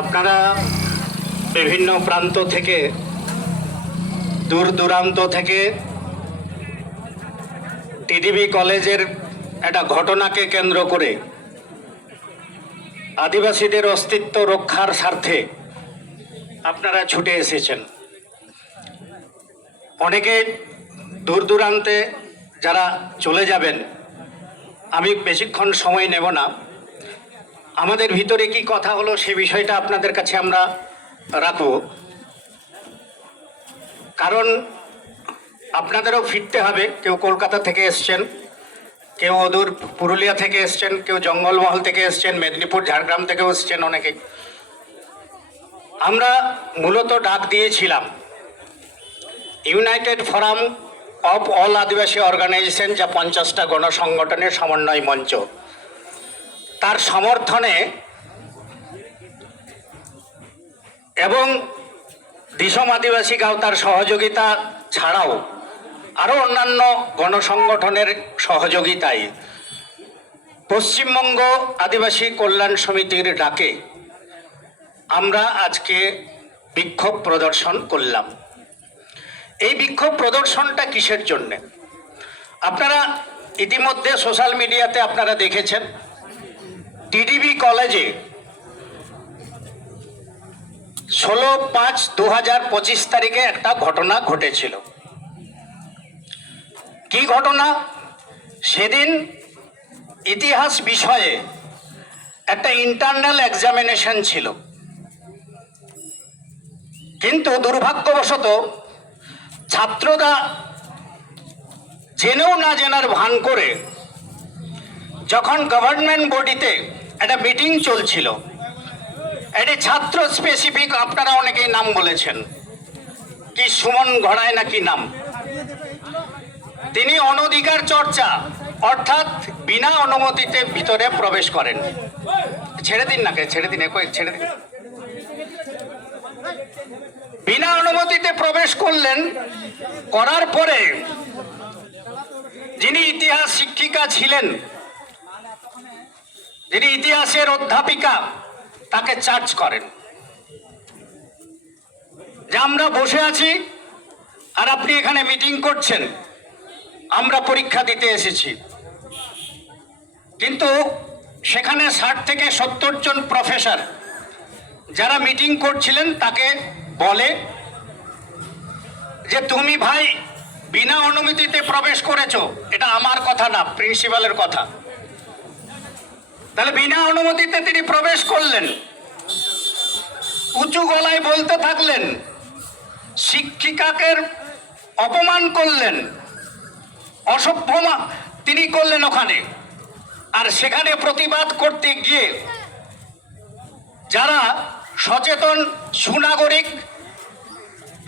আপনারা বিভিন্ন প্রান্ত থেকে, দূর দূরান্ত থেকে টিডিবি কলেজের একটা ঘটনাকে কেন্দ্র করে আদিবাসীদের অস্তিত্ব রক্ষার স্বার্থে আপনারা ছুটে এসেছেন। অনেকে দূর দূরান্তে যারা চলে যাবেন, আমি বেশিক্ষণ সময় নেব না। আমাদের ভিতরে কি কথা হলো সে বিষয়টা আপনাদের কাছে আমরা রাখব। কারণ আপনাদেরও ফিরতে হবে। কেউ কলকাতা থেকে এসছেন, কেউ অদূর পুরুলিয়া থেকে এসছেন, কেউ জঙ্গলমহল থেকে এসছেন, মেদিনীপুর, ঝাড়গ্রাম থেকেও এসছেন অনেকে। আমরা মূলত ডাক দিয়েছিলাম, United Forum of All Adivasi Organisation, যা পঞ্চাশটা গণসংগঠনের সমন্বয় মঞ্চ। তার সমর্থনে এবং দিশম আদিবাসী গাঁও তার সহযোগিতা ছাড়াও আরও অন্যান্য গণসংগঠনের সহযোগিতায় পশ্চিমবঙ্গ আদিবাসী কল্যাণ সমিতির ডাকে আমরা আজকে বিক্ষোভ প্রদর্শন করলাম। এই বিক্ষোভ প্রদর্শনটা কিসের জন্যে? আপনারা ইতিমধ্যে সোশ্যাল মিডিয়াতে আপনারা দেখেছেন। কলেজে ষোলো পাঁচ দু হাজার পঁচিশ তারিখে একটা ঘটনা ঘটেছিল। কি ঘটনা? সেদিন ইতিহাস বিষয়ে একটা ইন্টারনাল এক্সামিনেশন ছিল। কিন্তু দুর্ভাগ্যবশত ছাত্ররা জেনেও না জেনার ভান করে যখন গভর্নমেন্ট বডিতে একটা মিটিং চলছিল। এটি ছাত্র স্পেসিফিক আপনারা অনেকেই নাম বলেছেন। কি সুমন ঘড়ায় নাকি নাম? তিনি অনধিকার চর্চা, অর্থাৎ বিনা অনুমতিতে ভিতরে প্রবেশ করেন। ছেড়ে দিন নাকে ছেড়ে দিন, একই, ছেড়ে দিন। বিনা অনুমতিতে প্রবেশ করলেন, করার পরে যিনি ইতিহাস শিক্ষিকা ছিলেন যিনি ইতিহাসের অধ্যাপিকা, তাকে চার্জ করেন। যে আমরা বসে আছি আর আপনি এখানে মিটিং করছেন, আমরা পরীক্ষা দিতে এসেছি। কিন্তু সেখানে ষাট থেকে সত্তর জন প্রফেসর যারা মিটিং করছিলেন, তাকে বলে যে, তুমি ভাই, বিনা অনুমতিতে প্রবেশ করেছ। এটা আমার কথা না প্রিন্সিপালের কথা। তাহলে বিনা অনুমতিতে তিনি প্রবেশ করলেন। উঁচু গলায় বলতে থাকলেন শিক্ষিকাকে অপমান করলেন অসভ্যমা তিনি করলেন ওখানে। আর সেখানে প্রতিবাদ করতে গিয়ে যারা সচেতন, সুনাগরিক,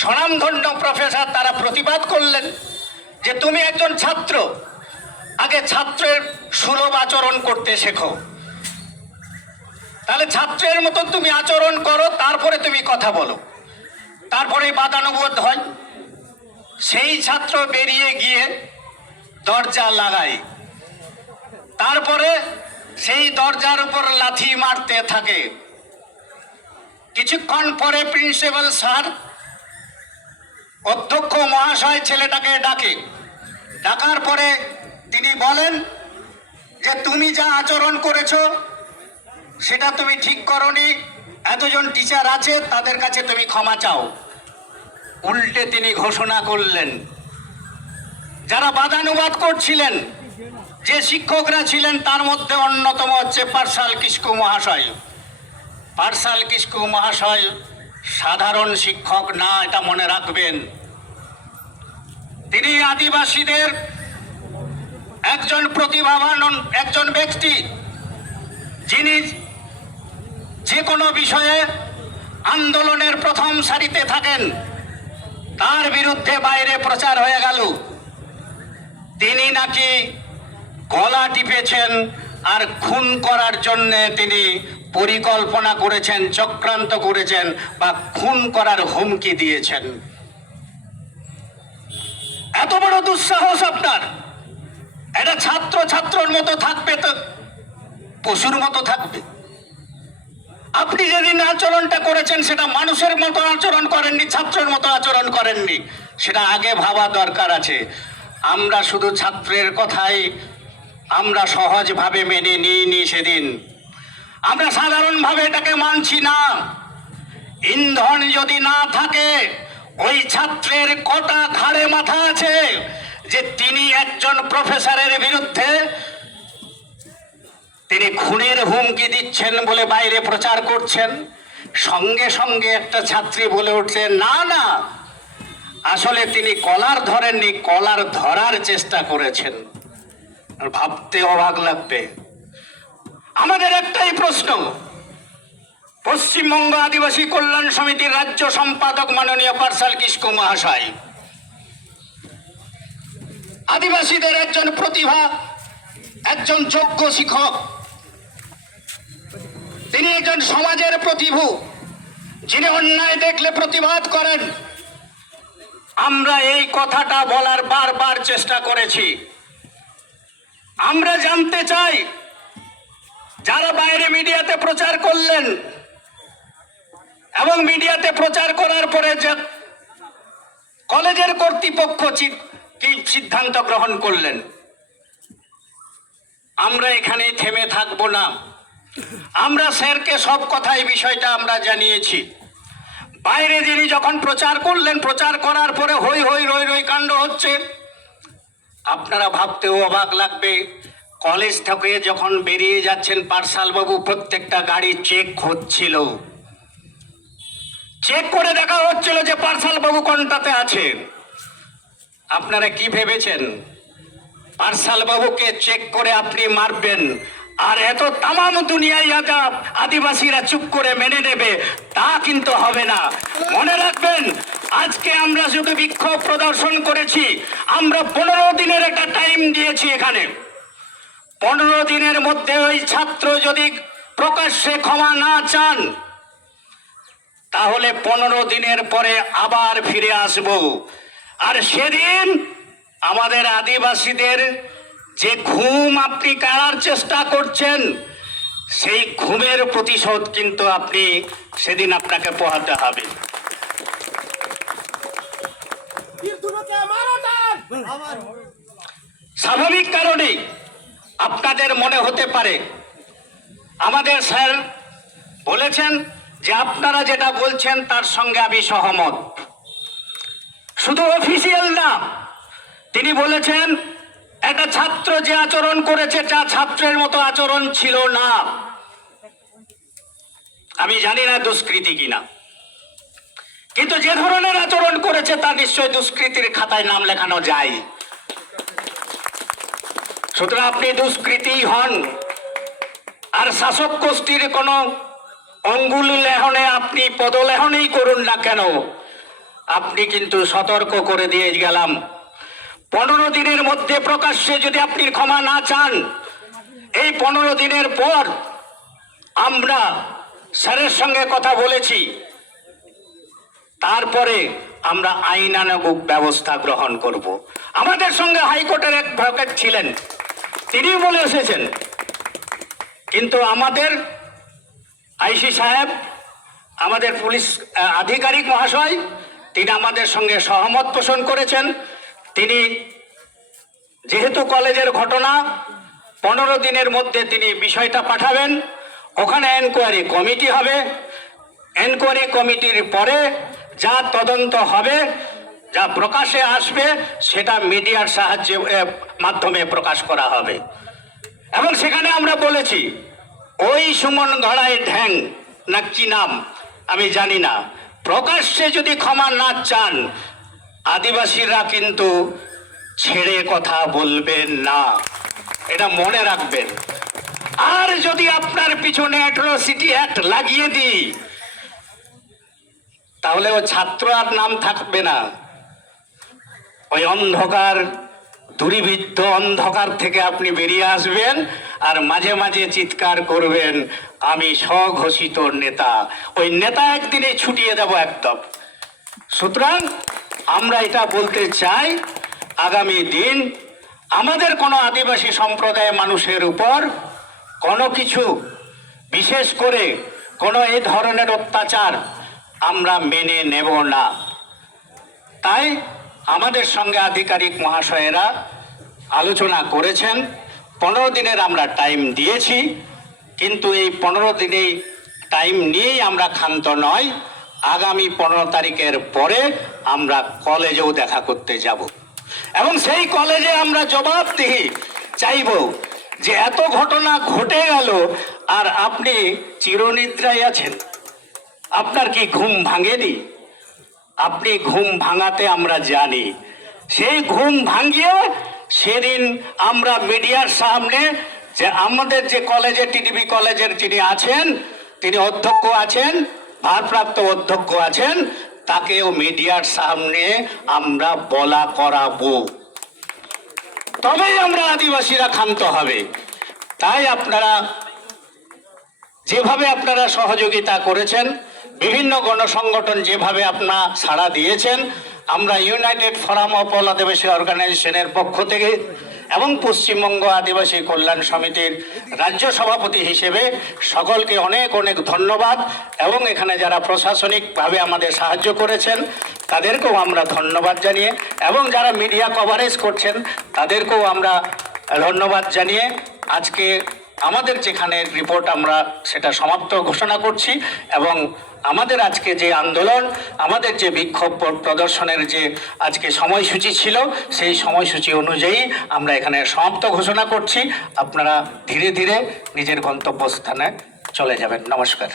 স্বনামধন্য প্রফেসর তারা প্রতিবাদ করলেন যে, তুমি একজন ছাত্র আগে ছাত্রের সুলভ আচরণ করতে শেখো। তাহলে ছাত্রের মতন তুমি আচরণ করো, তারপরে তুমি কথা বলো। তারপরে বাদানুবোধ হয়। সেই ছাত্র বেরিয়ে গিয়ে দরজা লাগায়। তারপরে সেই দরজার উপর লাথি মারতে থাকে। কিছুক্ষণ পরে প্রিন্সিপাল স্যার অধ্যক্ষ মহাশয় ছেলেটাকে ডাকে। ডাকার পরে তিনি বলেন যে তুমি যা আচরণ করেছ, সেটা তুমি ঠিক করনি। এতজন টিচার আছে, তাদের কাছে তুমি ক্ষমা চাও। উল্টে তিনি ঘোষণা করলেন। যারা বাদানুবাদ করছিলেন, যে শিক্ষকরা ছিলেন, তার মধ্যে অন্যতম হচ্ছে পার্সাল কিস্কু মহাশয়। পার্সাল কিস্কু মহাশয় সাধারণ শিক্ষক না, এটা মনে রাখবেন। তিনি আদিবাসীদের একজন প্রতিভাবান, একজন ব্যক্তি যিনি যে কোনো বিষয়ে আন্দোলনের প্রথম সারিতে থাকেন, তার বিরুদ্ধে বাইরে প্রচার হয়ে গেল। তিনি নাকি গলা টিপেছেন আর খুন করার জন্য তিনি পরিকল্পনা করেছেন, চক্রান্ত করেছেন বা খুন করার হুমকি দিয়েছেন। এত বড় দুঃসাহস আপনার! এটা ছাত্র ছাত্রর মতো থাকবে তো, পশুর মতো থাকবে। আপনি যেদিন আচরণটা করেছেন, সেটা মানুষের মতো আচরণ করেননি, ছাত্রের মতো আচরণ করেননি, সেটা আগে ভাবা দরকার আছে। আমরা শুধু ছাত্রের কথাই আমরা সহজভাবে মেনে নিইনি সেদিন। আমরা সাধারণভাবে এটাকে মানছি না। ইন্ধন যদি না থাকে, ওই ছাত্রের কটা ঘাড়ে মাথা আছে যে তিনি একজন প্রফেসরের বিরুদ্ধে তিনি খুনের হুমকি দিচ্ছেন বলে বাইরে প্রচার করছেন, সঙ্গে সঙ্গে একটা ছাত্রী বলে উঠছে, না না, আসলে তিনি কলার ধরেননি, কলার ধরার চেষ্টা করেছেন। ভাবতে অবাক লাগবে। আমাদের একটাই প্রশ্ন, পশ্চিমবঙ্গ আদিবাসী কল্যাণ সমিতির রাজ্য সম্পাদক মাননীয় পার্সাল কিস্কু মহাশয় আদিবাসীদের একজন প্রতিভা, একজন যোগ্য শিক্ষক। তিনি একজন সমাজের প্রতিভু, যিনি অন্যায় দেখলে প্রতিবাদ করেন। আমরা এই কথাটা বলার বারবার চেষ্টা করেছি। আমরা জানতে চাই, যারা বাইরে মিডিয়াতে প্রচার করলেন এবং মিডিয়াতে প্রচার করার পরে যে কলেজের কর্তৃপক্ষ কি সিদ্ধান্ত গ্রহণ করলেন? আমরা এখানে থেমে থাকব না। আমরা স্যারকে সব কথা এই বিষয়টা আমরা জানিয়েছি। বাইরে যিনি যখন প্রচার করলেন, প্রচার করার পরে হই হই রই রই কাণ্ড হচ্ছে। আপনারা ভাবতেও অবাক লাগবে, কলেজ থেকে যখন বেরিয়ে যাচ্ছেন পার্সালবাবু প্রত্যেকটা গাড়ি চেক হচ্ছিল। চেক করে দেখা হচ্ছিল যে পার্সালবাবু কোনটাতে আছেন। আপনারা কি ভেবেছেন? পার্সাল বাবুকে চেক করে আপনি মারবেন। আর এত তামাম দুনিয়ায় আদা আদিবাসীরা চুপ করে মেনে নেবে, তা কিন্তু হবে না। মনে রাখবেন, আজকে আমরা শুধু বিক্ষোভ প্রদর্শন করেছি, আমরা পনেরো দিনের একটা টাইম দিয়েছি এখানে। পনেরো দিনের মধ্যে ওই ছাত্র যদি প্রকাশ্যে ক্ষমা না চান, তাহলে পনেরো দিনের পরে আবার ফিরে আসব। আর সেদিন আমাদের আদিবাসীদের যে ঘুম আপনি কাড়ার চেষ্টা করছেন সেই ঘুমের প্রতিশোধ কিন্তু আপনি সেদিন আপনাকে পোহাতে হবে। স্বাভাবিক কারণে আপনাদের মনে হতে পারে আমাদের স্যার বলেছেন যে আপনারা যেটা বলছেন তার সঙ্গে আমি সহমত। শুধু অফিসিয়াল না তিনি বলেছেন, একটা ছাত্র যে আচরণ করেছে, তা ছাত্রের মতো আচরণ ছিল না। আমি জানি না দুষ্কৃতি কিনা। কিন্তু যে ধরনের আচরণ করেছে, তা নিশ্চয় দুষ্কৃতির খাতায় নাম লেখানো যায়। সুতরাং আপনি দুষ্কৃতি হন। আর শাসক গোষ্ঠীর কোনো অঙ্গুল লেহনে আপনি পদলেহনেই করুন না কেন? আপনি কিন্তু সতর্ক করে দিয়ে গেলাম। পনেরো দিনের মধ্যে প্রকাশ্যে যদি আপনি ক্ষমা না চান, এই পনেরো দিনের পর আমরা স্যারের সঙ্গে কথা বলেছি। তারপরে আমরা আইনানুগ ব্যবস্থা গ্রহণ করব। আমাদের সঙ্গে হাইকোর্টের এক ভকেট ছিলেন। তিনিও বলে এসেছেন। কিন্তু আমাদের আইসি সাহেব, আমাদের পুলিশ আধিকারিক মহাশয় তিনি আমাদের সঙ্গে সহমত পোষণ করেছেন। তিনি যেহেতু কলেজের ঘটনা, পনেরো দিনের মধ্যে তিনি বিষয়টা পাঠাবেন। ওখানে এনকোয়ারি কমিটি হবে। এনকোয়ারি কমিটির পরে যা তদন্ত হবে, যা প্রকাশে আসবে, সেটা মিডিয়ার সাহায্যে মাধ্যমে প্রকাশ করা হবে। এবং সেখানে আমরা বলেছি, ওই সুমন ধড়াই ঢ্যাং না কি নাম, আমি জানি না। প্রকাশ্যে যদি ক্ষমা না চান, আদিবাসীরা কিন্তু ছেড়ে কথা বলবেন না। এটা মনে রাখবেন। আর যদি আপনার পিছনে অ্যাট্রোসিটি অ্যাক্ট লাগিয়ে দিই, তাহলে ও ছাত্র আর নাম থাকবে না। ওই অন্ধকার দূরীবৃদ্ধ অন্ধকার থেকে আপনি বেরিয়ে আসবেন আর মাঝে মাঝে চিৎকার করবেন, আমি স্বঘোষিত নেতা। ওই নেতা একদিনে ছুটিয়ে দেব একদম। সুতরাং আমরা এটা বলতে চাই, আগামী দিন আমাদের কোনো আদিবাসী সম্প্রদায়ের মানুষের উপর কোনো কিছু, বিশেষ করে কোনো এই ধরনের অত্যাচার আমরা মেনে নেব না। তাই আমাদের সঙ্গে আধিকারিক মহাশয়েরা আলোচনা করেছেন। পনেরো দিনের আমরা টাইম দিয়েছি, কিন্তু এই পনেরো দিনেই টাইম নিয়েই আমরা ক্ষান্ত নয়। আগামী পনেরো তারিখের পরে আমরা কলেজেও দেখা করতে যাব। এবং সেই কলেজে আমরা জবাবদিহি চাইব যে এত ঘটনা ঘটে গেল আর আপনি চিরনিদ্রায় আছেন। আপনার কি ঘুম ভাঙেনি? আপনি ঘুম ভাঙাতে আমরা জানি। সেই ঘুম ভাঙিয়ে সেদিন আমরা মিডিয়ার সামনে যে আমাদের যে কলেজে টিডিবি কলেজের যিনি আছেন, তিনি অধ্যক্ষ আছেন, ভারপ্রাপ্ত অধ্যক্ষ আছেন, তাকেও মিডিয়ার সামনে আমরা বলা করাবো। তবেই আমরা আদিবাসীরা ক্ষান্ত হবে। তাই আপনারা যেভাবে আপনারা সহযোগিতা করেছেন বিভিন্ন গণসংগঠন যেভাবে আপনার সাড়া দিয়েছেন, আমরা United Forum of All Adivasi অর্গানাইজেশনের পক্ষ থেকে এবং পশ্চিমবঙ্গ আদিবাসী কল্যাণ সমিতির রাজ্য সভাপতি হিসেবে সকলকে অনেক অনেক ধন্যবাদ এবং এখানে যারা প্রশাসনিকভাবে আমাদের সাহায্য করেছেন, তাদেরকেও আমরা ধন্যবাদ জানিয়ে এবং যারা মিডিয়া কভারেজ করছেন, তাদেরকেও আমরা ধন্যবাদ জানিয়ে আজকে আমাদের যেখানে রিপোর্ট আমরা সেটা সমাপ্ত ঘোষণা করছি এবং আমাদের আজকে যে আন্দোলন, আমাদের যে বিক্ষোভ প্রদর্শনের যে আজকে সময়সূচি ছিল, সেই সময়সূচি অনুযায়ী আমরা এখানে সমাপ্ত ঘোষণা করছি। আপনারা ধীরে ধীরে নিজের গন্তব্যস্থানে চলে যাবেন। নমস্কার।